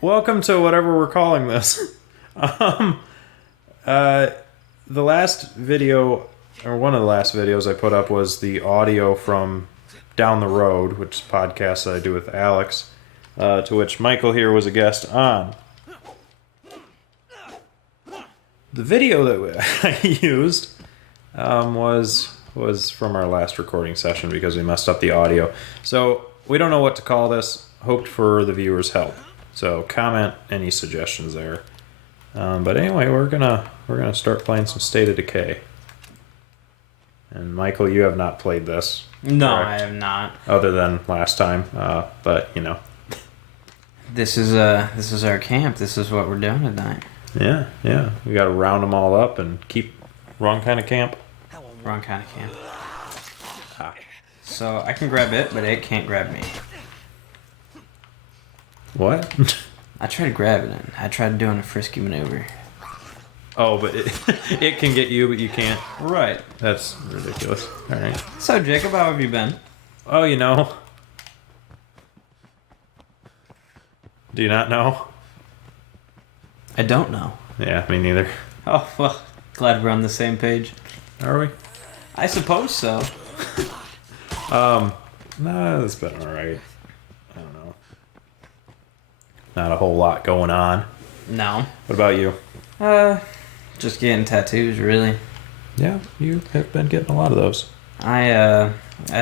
welcome to whatever we're calling this. The last video, or one of the last videos I put up was the audio from Down the Road, which is a podcast that I do with Alex, to which Michael here was a guest on. The video that I used was from our last recording session because we messed up the audio. So we don't know what to call this. Hoped for the viewers' help. So comment any suggestions there. But anyway, we're gonna start playing some State of Decay. And Michael, you have not played this. No, correct? I have not. Other than last time, but you know. This is our camp. This is what we're doing tonight. Yeah. We got to round them all up and keep wrong kind of camp. Wrong kind of camp. So I can grab it, but it can't grab me. What? I tried grabbing it. I tried doing a frisky maneuver. Oh, but it can get you, but you can't. Right. That's ridiculous. All right. So Jacob, how have you been? Oh, you know. Do you not know? I don't know. Yeah, me neither. Oh, well, glad we're on the same page. Are we? I suppose so. No, it's been alright. I don't know. Not a whole lot going on. No. What about you? Just getting tattoos, really. Yeah, you have been getting a lot of those. I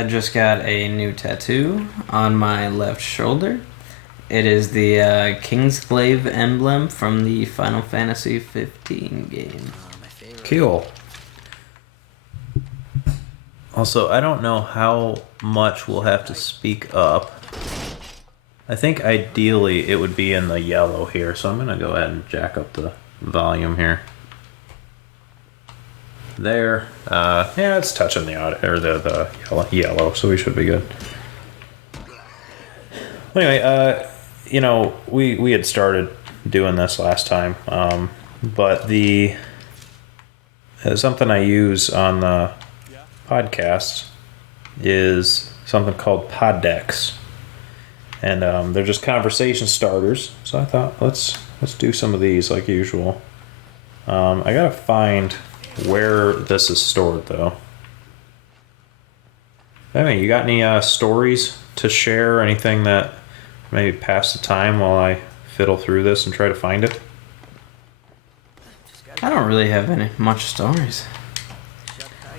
just got a new tattoo on my left shoulder. It is the Kingsglaive emblem from the Final Fantasy 15 game. Cool. Also, I don't know how much we'll have to speak up. I think ideally it would be in the yellow here, so I'm going to go ahead and jack up the volume here. There. Yeah, it's touching the audio, or the yellow, so we should be good. Anyway, you know, we had started doing this last time, but something I use on the podcast is something called pod decks, and they're just conversation starters. So I thought let's do some of these like usual. I gotta find where this is stored though. Anyway, you got any stories to share? Anything that maybe pass the time while I fiddle through this and try to find it? I don't really have any much stories.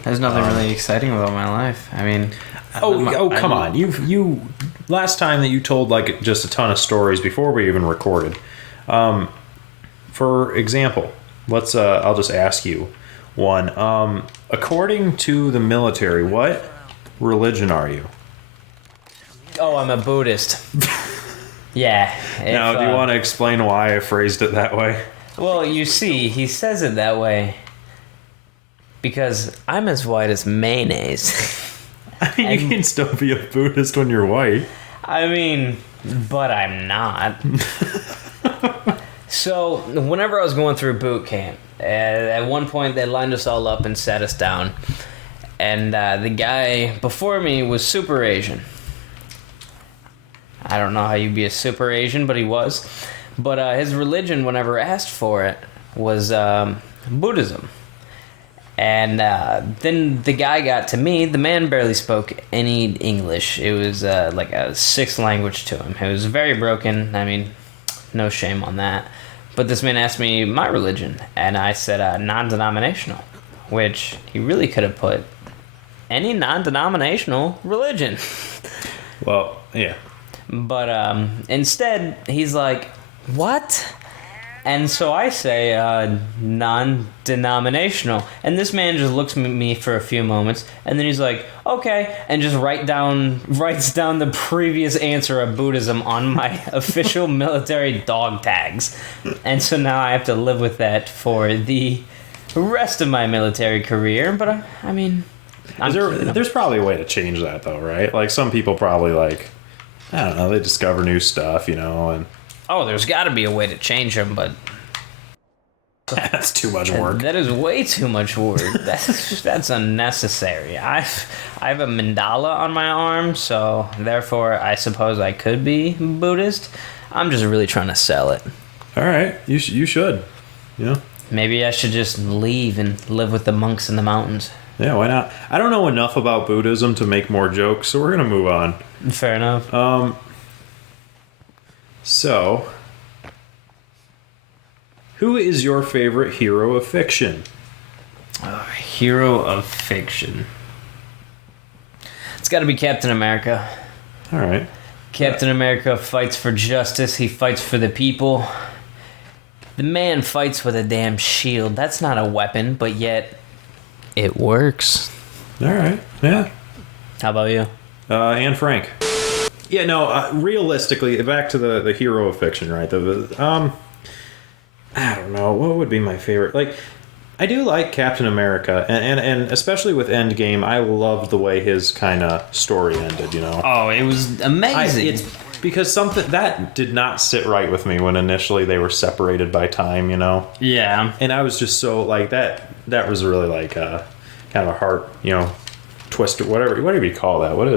There's nothing really exciting about my life. I mean, come on! You last time that you told like just a ton of stories before we even recorded. For example, let's I'll just ask you one. According to the military, what religion are you? Oh, I'm a Buddhist. Yeah. Now, do you want to explain why I phrased it that way? Well, you see, he says it that way because I'm as white as mayonnaise. I mean, you can still be a Buddhist when you're white. I mean, but I'm not. So, whenever I was going through boot camp, at one point they lined us all up and sat us down. And the guy before me was super Asian. I don't know how you'd be a super Asian, but he was. But his religion, whenever asked for it, was Buddhism. And then the guy got to me. The man barely spoke any English. It was like a sixth language to him. It was very broken. I mean, no shame on that. But this man asked me my religion, and I said non-denominational, which he really could have put any non-denominational religion. Well, yeah. But instead, he's like, what? And so I say non-denominational. And this man just looks at me for a few moments, and then he's like, okay, and just writes down the previous answer of Buddhism on my official military dog tags. And so now I have to live with that for the rest of my military career. But I mean, there's probably a way to change that though, right? Like some people probably like, I don't know, they discover new stuff, you know, and oh, there's got to be a way to change them, but that's too much work. That is way too much work. That's unnecessary. I have a mandala on my arm, so therefore I suppose I could be Buddhist. I'm just really trying to sell it. All right, you should. Maybe I should just leave and live with the monks in the mountains. Yeah, why not? I don't know enough about Buddhism to make more jokes, so we're gonna move on. Fair enough. So, who is your favorite hero of fiction? Hero of fiction. It's got to be Captain America. All right. Captain America fights for justice. He fights for the people. The man fights with a damn shield. That's not a weapon, but yet it works. All right. Yeah. How about you? Anne Frank. Yeah, no, realistically, back to the hero of fiction, right? I don't know. What would be my favorite? Like, I do like Captain America, and especially with Endgame, I loved the way his kind of story ended, Oh, it was amazing. It's because something that did not sit right with me when initially they were separated by time, Yeah. And I was just so, like, that was really, like, kind of a heart, twister, whatever you call that. What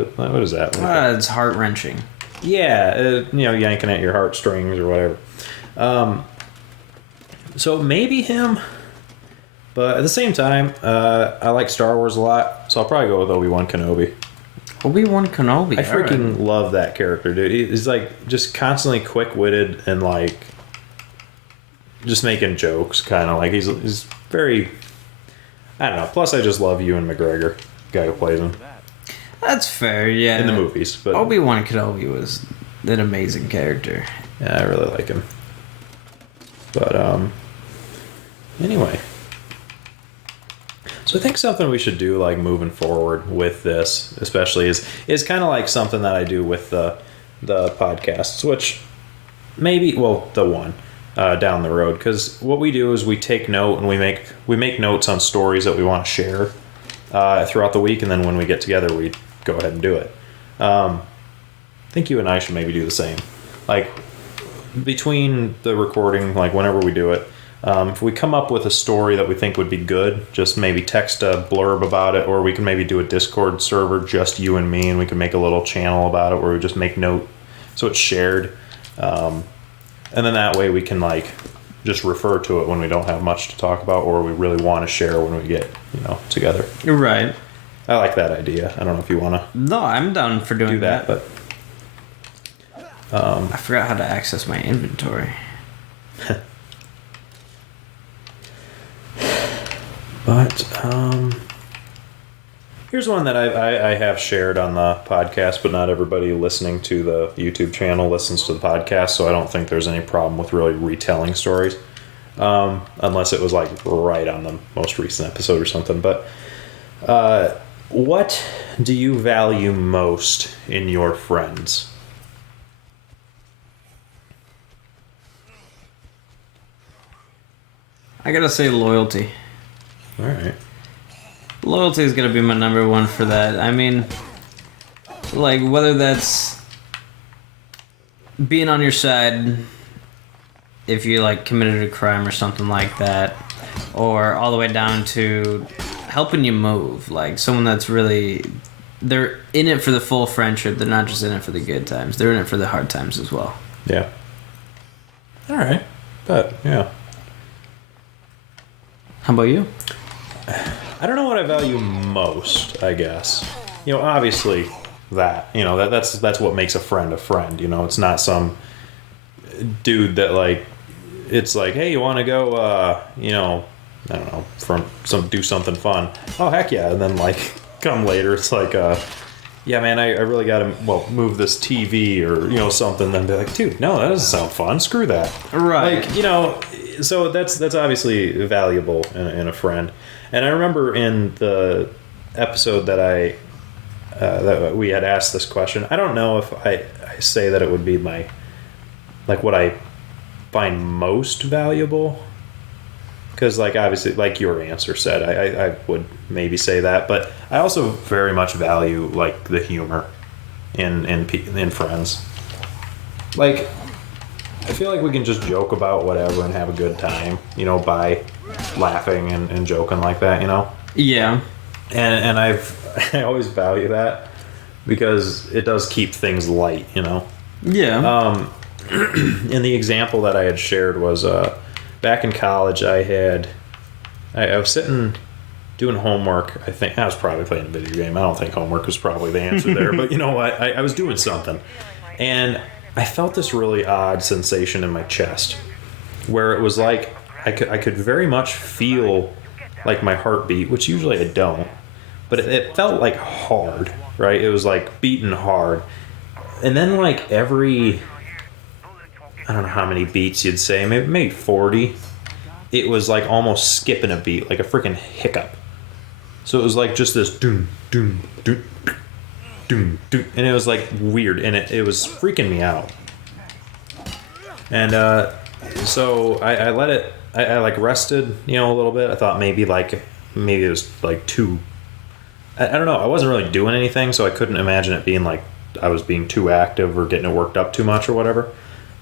is that? It's heart-wrenching. Yeah, yanking at your heartstrings or whatever. So maybe him, but at the same time, I like Star Wars a lot, so I'll probably go with Obi-Wan Kenobi. Obi-Wan Kenobi. I freaking love that character, dude. He's like just constantly quick-witted and like just making jokes, kind of like he's very. I don't know. Plus, I just love Ewan McGregor, the guy who plays him. That's fair, yeah. In the movies, but Obi-Wan Kenobi was an amazing character. Yeah, I really like him. But anyway. So I think something we should do, like, moving forward with this, especially, is kind of like something that I do with the podcasts, which maybe, well, the one down the road, because what we do is we take note and we make notes on stories that we want to share throughout the week, and then when we get together, we go ahead and do it. I think you and I should maybe do the same. Like, between the recording, like, whenever we do it, if we come up with a story that we think would be good, just maybe text a blurb about it, or we can maybe do a Discord server, just you and me, and we can make a little channel about it where we just make note so it's shared. And then that way we can, like, just refer to it when we don't have much to talk about, or we really want to share when we get, together. You're right. I like that idea. I don't know if you want to No, I'm down for doing do that, but I forgot how to access my inventory. But here's one that I have shared on the podcast, but not everybody listening to the YouTube channel listens to the podcast, so I don't think there's any problem with really retelling stories, unless it was like right on the most recent episode or something. But what do you value most in your friends? I gotta say loyalty. All right. Loyalty is gonna be my number one for that. I mean, like, whether that's being on your side if you, like, committed a crime or something like that, or all the way down to helping you move. Like, someone that's really, they're in it for the full friendship. They're not just in it for the good times. They're in it for the hard times as well. Yeah. All right. But, yeah. How about you? I don't know what I value most, I guess. Obviously that's what makes a friend a friend. It's not some dude that, like, it's like, hey, you want to go, I don't know, do something fun. Oh, heck yeah. And then, like, come later, it's like, yeah, man, I really got to, move this TV or, something. Then be like, dude, no, that doesn't sound fun. Screw that. Right. Like, so that's obviously valuable in a friend. And I remember in the episode that that we had asked this question, I don't know if I say that it would be my, like, what I find most valuable. Because, like, obviously, like your answer said, I would maybe say that. But I also very much value, like, the humor in friends. Like, I feel like we can just joke about whatever and have a good time, by laughing and joking like that, Yeah. And I always value that because it does keep things light, Yeah. And the example that I had shared was back in college. I was sitting doing homework. I think I was probably playing a video game. I don't think homework was probably the answer there, but you know what? I was doing something, and I felt this really odd sensation in my chest, where it was like I could very much feel like my heartbeat, which usually I don't, but it felt like hard, right? It was like beating hard, and then like every, I don't know how many beats you'd say, maybe 40. It was like almost skipping a beat, like a freaking hiccup. So it was like just this doom, doom, doom, doom, doom, and it was like weird, and it was freaking me out. And so I let it. I like rested, a little bit. I thought maybe it was like too. I don't know. I wasn't really doing anything, so I couldn't imagine it being like I was being too active or getting it worked up too much or whatever.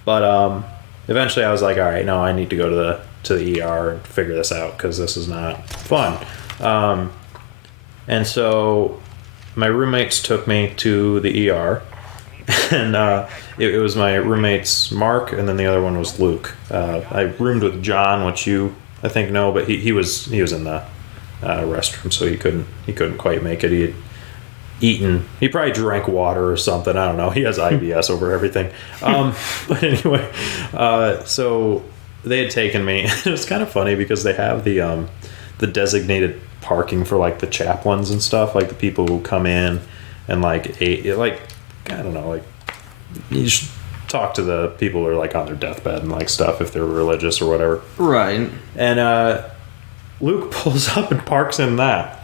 But eventually, I was like, all right, no, I need to go to the ER and figure this out because this is not fun. And so my roommates took me to the ER, and it was my roommates Mark, and then the other one was Luke. I roomed with John, which you I think know, but he was in the restroom, so he couldn't quite make it. He had eaten. He probably drank water or something. I don't know. He has IBS over everything. But anyway, so they had taken me. It was kind of funny because they have the designated parking for like the chaplains and stuff, like the people who come in and I don't know, like you should talk to the people who are like on their deathbed and like stuff if they're religious or whatever. Right. And Luke pulls up and parks in that,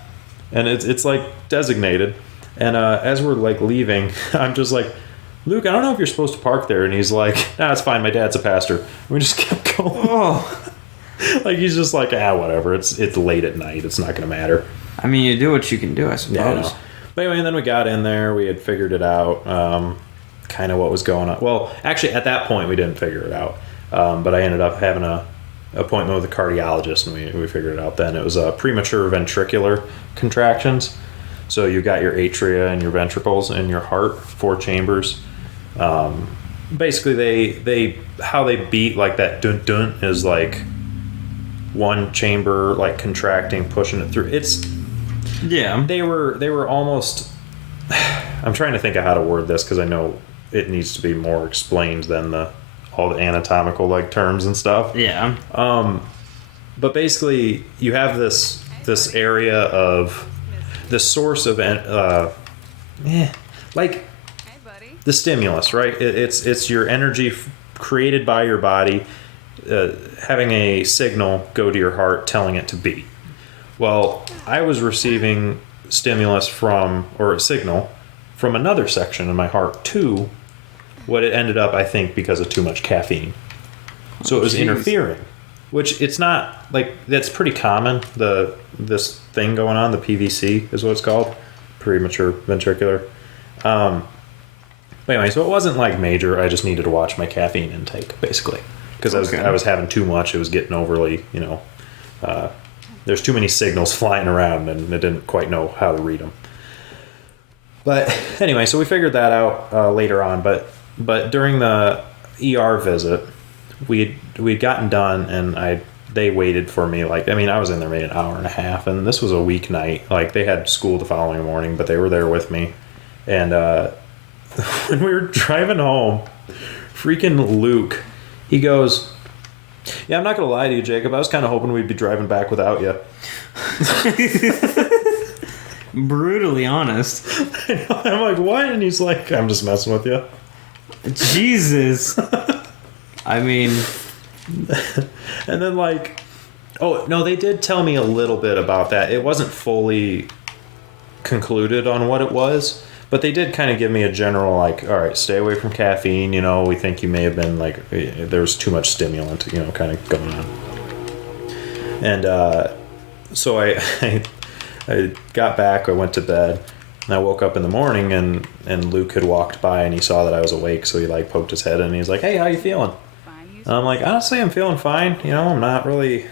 and it's like designated. And as we're like leaving, I'm just like, Luke, I don't know if you're supposed to park there. And he's like, nah, it's fine. My dad's a pastor. And we just kept going. Oh. Like he's just like, whatever. It's late at night. It's not going to matter. I mean, you do what you can do, I suppose. Yeah, I know. But anyway, and then we got in there. We had figured it out, kind of what was going on. Well, actually, at that point, we didn't figure it out. But I ended up having a appointment with a cardiologist, and we figured it out then. It was premature ventricular contractions. So you got your atria and your ventricles in your heart, 4 chambers. Basically, they how they beat like that dun dun is like one chamber like contracting, pushing it through. They were almost. I'm trying to think of how to word this because I know it needs to be more explained than all the anatomical like terms and stuff. Yeah. But basically, you have this area of the source of like the stimulus, right? It's your energy created by your body having a signal go to your heart telling it to beat. Well, I was receiving stimulus or a signal from another section in my heart to what it ended up, I think, because of too much caffeine. So it was interfering, which it's not like that's pretty common. This thing going on, the PVC is what it's called, premature ventricular. But anyway, so it wasn't like major. I just needed to watch my caffeine intake basically because I was having too much. It was getting overly, there's too many signals flying around, and I didn't quite know how to read them. But anyway, so we figured that out later on. But during the ER visit, we'd gotten done, and they waited for me. I was in there maybe an hour and a half, and this was a weeknight. Like they had school the following morning, but they were there with me. And when we were driving home, freaking Luke, he goes, "Yeah, I'm not gonna lie to you, Jacob. I was kind of hoping we'd be driving back without you." Brutally honest. I'm like, what? And he's like, "I'm just messing with you." Jesus. I mean, and then oh no, they did tell me a little bit about that. It wasn't fully concluded on what it was, but they did kind of give me a general all right, stay away from caffeine. We think you may have been there's too much stimulant, kind of going on. And so I got back. I went to bed. And I woke up in the morning, and Luke had walked by, and he saw that I was awake, so he poked his head in, and he's like, "Hey, how you feeling?" And I'm like, "Honestly, I'm feeling fine. I'm not really,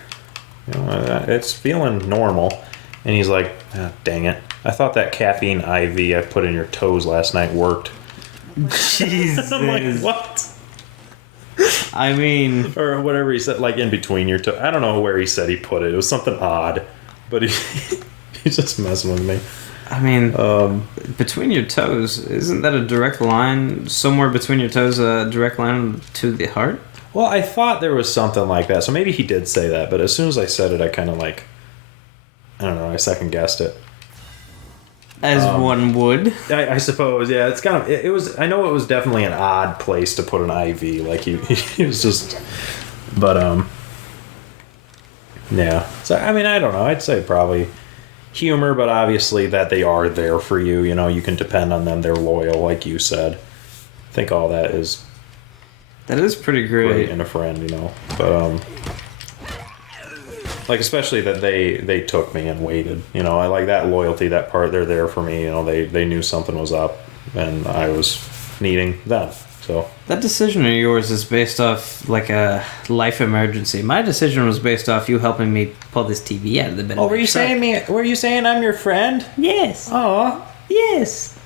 it's feeling normal." And he's like, "Dang it. I thought that caffeine IV I put in your toes last night worked." Jesus. I'm like, "What?" I mean, or whatever he said, like in between your toes. I don't know where he said he put it. It was something odd, but he's just messing with me. I mean, between your toes, isn't that a direct line? Somewhere between your toes, a direct line to the heart? Well, I thought there was something like that, so maybe he did say that. But as soon as I said it, I kind of like, I don't know, I second guessed it. As one would. I suppose, yeah. It's kind of it was. I know it was definitely an odd place to put an IV. Like he was just, but yeah. So I mean, I don't know. I'd say probably humor, but obviously that they are there for you. You know, you can depend on them. They're loyal, like you said. I think all that is. That is pretty great. In a friend, you know, but like especially that they took me and waited. You know, I like that loyalty. That part, they're there for me. You know, they knew something was up, and I was needing them. So that decision of yours is based off like a life emergency. My decision was based off you helping me pull this TV out of the bed. Oh, were you saying I'm your friend? Yes. Aw. Yes.